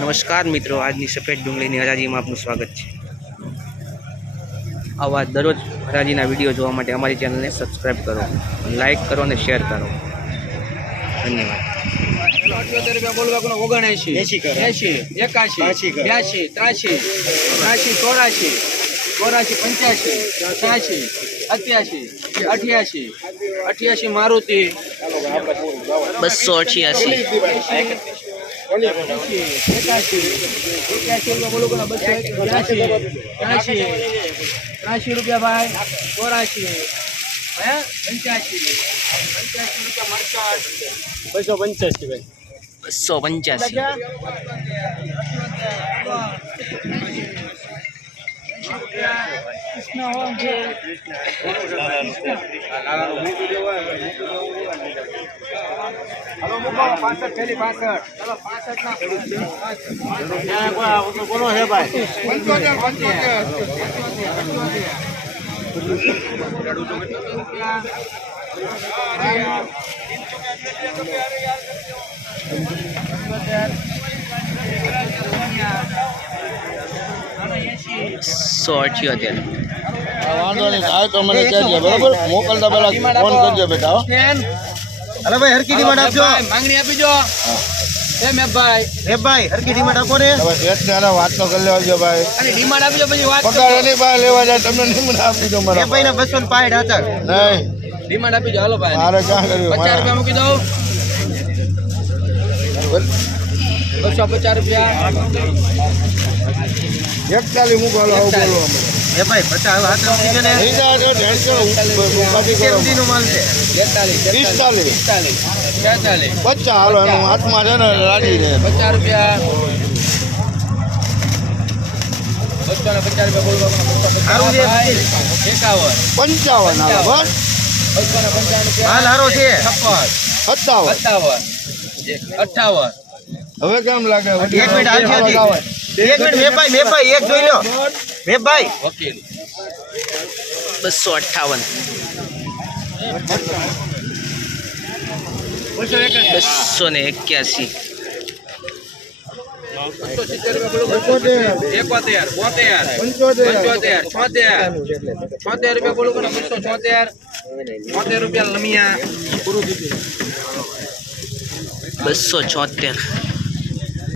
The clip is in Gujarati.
નમસ્કાર મિત્રો, આજની સફેદ ડુંગળીની હરાજીમાં આપનું સ્વાગત છે। આવા દરરોજ હરાજીના વિડીયો જોવા માટે અમારી ચેનલને સબસ્ક્રાઈબ કરો, લાઈક કરો અને શેર કરો। ધન્યવાદ। 78 બોલવા કોનો 79 80 81 82 83 84 85 87 88 88 મારુતિ 288 રૂપિયા ભાઈ 84 85 हेलो मुको 65 थैली 65 चलो 65 ना बोलो है भाई 178 વાંધો નહીં થાય તો મને કહેજો બરાબર મોકલતા પહેલા ફોન કરજો બેટા હો हेलो भाई हरकी ડિમાન્ડ આપજો માંગણી આપી જો એ મેભાઈ हरकी ડિમાન્ડ આપો ને હવે શેઠને આને વાત તો કરી લેવાજો ભાઈ અને ડિમાન્ડ આપી જો પછી વાત પગાર એની પાસે લેવા જાય તમને નહીં મને આપી દો મારા ભાઈ ના 265 હતા નહીં ડિમાન્ડ આપી જો હાલો ભાઈ મારે ક્યાં કર્યું 50 રૂપિયા મૂકી દઉં 250 રૂપિયા 41 મૂકો હાલો આવું બોલો એ ભાઈ 50 હાથ મૂકી ને નહીં જાય તો ઢેણસો ઉપાધી કરો નો માલ છે 43 46 50 હાલો એનું હાથમાં છે ને રાજી રહે 50 રૂપિયા 250 રૂપિયા બોલવા સારું છે 51 55 હાલો બસ 255 માલ હારો છે 57 58 હવે કેમ લાગે એક મિનિટ હાલ છે એક મિનિટ મેભાઈ એક જોઈ લો મેભાઈ વકીલ 258 રૂપિયા બોલું 276 રૂપિયા લમિયા 276